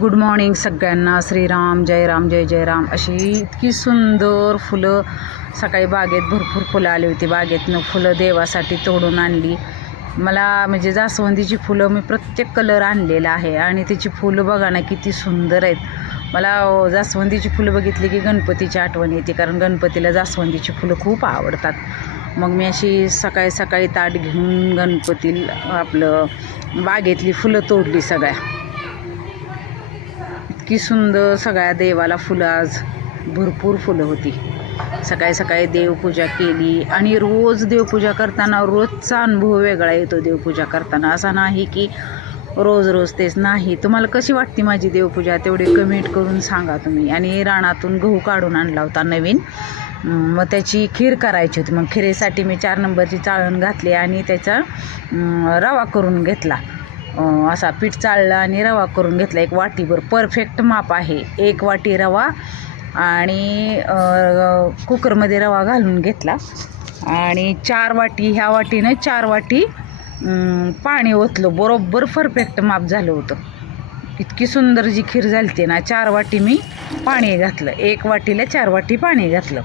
Good morning सगळ्यांना. श्रीराम जय राम जय जय राम. अशी इतकी सुंदर फुलं सकाळी बागेत भरपूर फुलं आली होती. बागेतनं फुलं देवासाठी तोडून आणली. मला म्हणजे जास्वंदीची फुलं मी प्रत्येक कलर आणलेला आहे आणि त्याची फुलं बघा ना किती सुंदर आहेत. मला जास्वंदीची फुलं बघितली की गणपतीची आठवण येते, कारण गणपतीला जास्वंदीची फुलं खूप आवडतात. मग मी अशी सकाळी सकाळी ताट घेऊन गणपतीला आपलं बागेतली फुलं तोडली सगळ्या. इतकी सुंदर सगळ्या देवाला फुलं, आज भरपूर फुलं होती. सकाळी सकाळी देवपूजा केली आणि रोज देवपूजा करताना रोजचा अनुभव वेगळा येतो. देवपूजा करताना असा नाही की रोज रोज तेच नाही. तुम्हाला कशी वाटते माझी देवपूजा तेवढी कमेंट करून सांगा तुम्ही. आणि रानातून गहू काढून आणला होता नवीन, मग त्याची खीर करायची होती. मग खिरीसाठी मी 4 नंबरची चाळण घातली आणि त्याचा रवा करून घेतला. असा पीठ चाळलं आणि रवा करून घेतला. 1 वाटीभर परफेक्ट माप आहे. 1 वाटी रवा आणि कुकरमध्ये रवा घालून घेतला आणि 4 वाटी, ह्या वाटीनं 4 वाटी पाणी ओतलं. बरोबर परफेक्ट माप झालं होतं. इतकी सुंदर जी खीर झाली होती ना. 4 वाटी मी पाणी घातलं. 1 वाटीला 4 वाटी पाणी घातलं.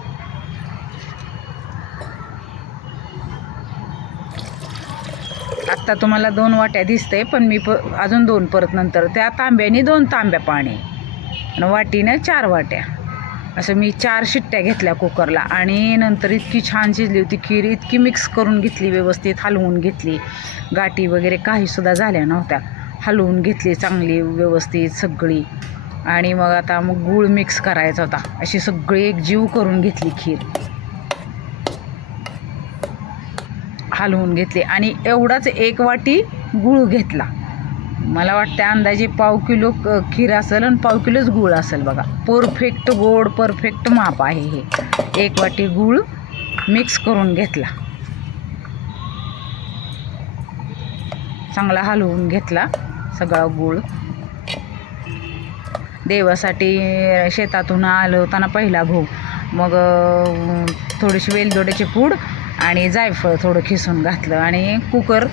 आत्ता तुम्हाला 2 वाट्या दिसतंय, पण मी अजून 2 परत नंतर त्या तांब्याने 2 तांब्या पाणी आणि वाटीनं 4 वाट्या असं मी 4 शिट्ट्या घेतल्या कुकरला. आणि नंतर इतकी छान शिजली होती खीर. इतकी मिक्स करून घेतली, व्यवस्थित हलवून घेतली. गाठी वगैरे काहीसुद्धा झाल्या नव्हत्या. हलवून घेतली चांगली व्यवस्थित सगळी. आणि मग आता गूळ मिक्स करायचा होता. अशी सगळी एक जीव करून घेतली खीर, हलवून घेतली. आणि एवढाच 1 वाटी गूळ घेतला. मला वाटतं अंदाजे 1/2 किलो खीर असेल आणि 1/2 किलोच गूळ असेल बघा. परफेक्ट गोड, परफेक्ट माप आहे हे. 1 वाटी गूळ मिक्स करून घेतला, चांगला हलवून घेतला सगळा गूळ. देवासाठी शेतातून आलं होताना पहिला भोग. मग थोडीशी वेलदोड्याची पूड आणि जायफळ थोडं खिसून घातलं आणि कुकर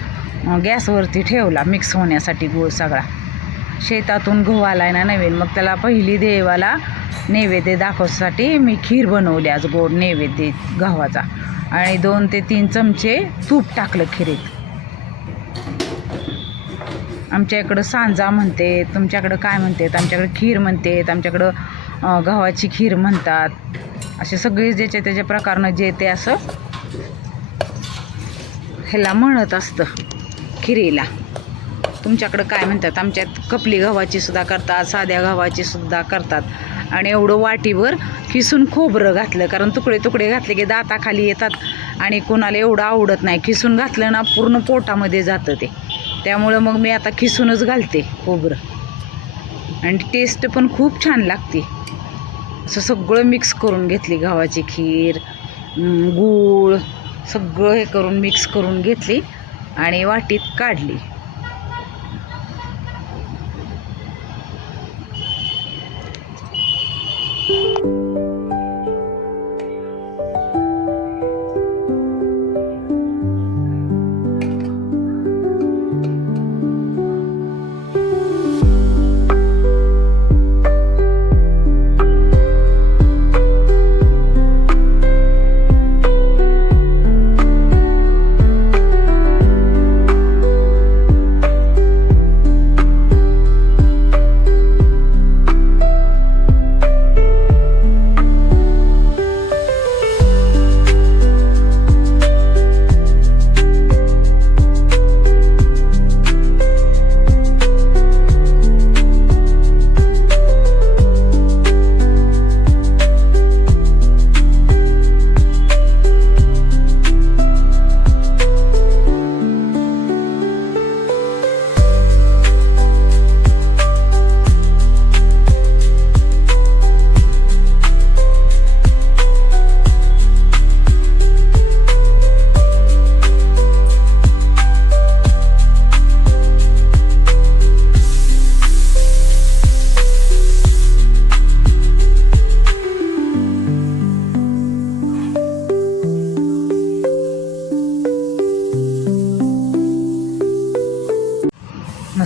गॅसवरती ठेवला मिक्स होण्यासाठी. गूळ सगळा शेतातून गहू आलाय ना नवीन, मग त्याला पहिली देवाला नैवेद्य दाखवण्यासाठी मी खीर बनवली आज, गोड नैवेद्य गव्हाचा. आणि 2 ते 3 चमचे तूप टाकलं खिरीत. आमच्या इकडं सांजा म्हणते, तुमच्याकडं काय म्हणतात? आमच्याकडे खीर म्हणतात, आमच्याकडं गव्हाची खीर म्हणतात. असे सगळे ज्याच्या त्याच्या प्रकारनं जे ते असं ह्याला म्हणत असतं खिरीला. तुमच्याकडं काय म्हणतात? आमच्यात कपली गव्हाची सुद्धा करतात, साध्या गव्हाची सुद्धा करतात. आणि एवढं वाटीभर खिसून खोबरं घातलं, कारण तुकडे तुकडे घातले की दाताखाली येतात आणि कोणाला एवढं आवडत नाही. खिसून घातलं ना पूर्ण पोटामध्ये जातं ते, त्यामुळं मग मी आता खिसूनच घालते खोबरं. आणि टेस्ट पण खूप छान लागते. असं सगळं मिक्स करून घेतली गव्हाची खीर, गूळ सगळं हे करून मिक्स करून घेतली आणि वाटीत काढली.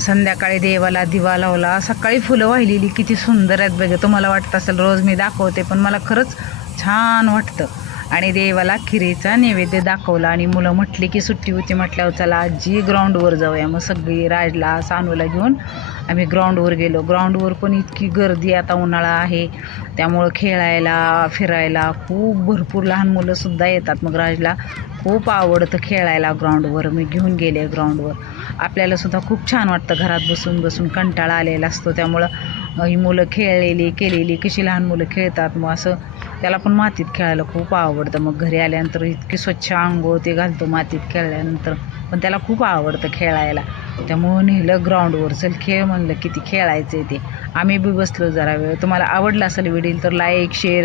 संध्याकाळी देवाला दिवा लावला. सकाळी फुलं वाहिलेली किती सुंदर आहेत बघा. तुम्हाला वाटत असेल रोज मी दाखवते, पण मला खरंच छान वाटतं. आणि देवाला खिरीचा नैवेद्य दाखवला आणि मुलं म्हटली की सुट्टी होती म्हटल्यावर चला आजी ग्राउंडवर जाऊया. मग सगळी राजला सानूला घेऊन आम्ही ग्राउंडवर गेलो. ग्राउंडवर पण इतकी गर्दी, आता उन्हाळा आहे त्यामुळं खेळायला फिरायला खूप भरपूर लहान मुलंसुद्धा येतात. मग राजला खूप आवडतं खेळायला ग्राउंडवर. मी घेऊन गेले ग्राउंडवर. आपल्यालासुद्धा खूप छान वाटतं, घरात बसून बसून कंटाळा आलेला असतो. त्यामुळं ही मुलं खेळलेली केलेली कशी लहान मुलं खेळतात, मग असं त्याला पण मातीत खेळायला खूप आवडतं. मग घरी आल्यानंतर इतकी स्वच्छ अंघोळ ते घालतो मातीत खेळल्यानंतर, पण त्याला खूप आवडतं खेळायला. त्यामुळं नेलं ग्राउंडवर, चल खेळ म्हणलं, किती खेळायचं आहे ते. आम्ही बी बसलो जरा वेळ. तुम्हाला आवडला असेल व्हिडिओ तर लाईक शेअर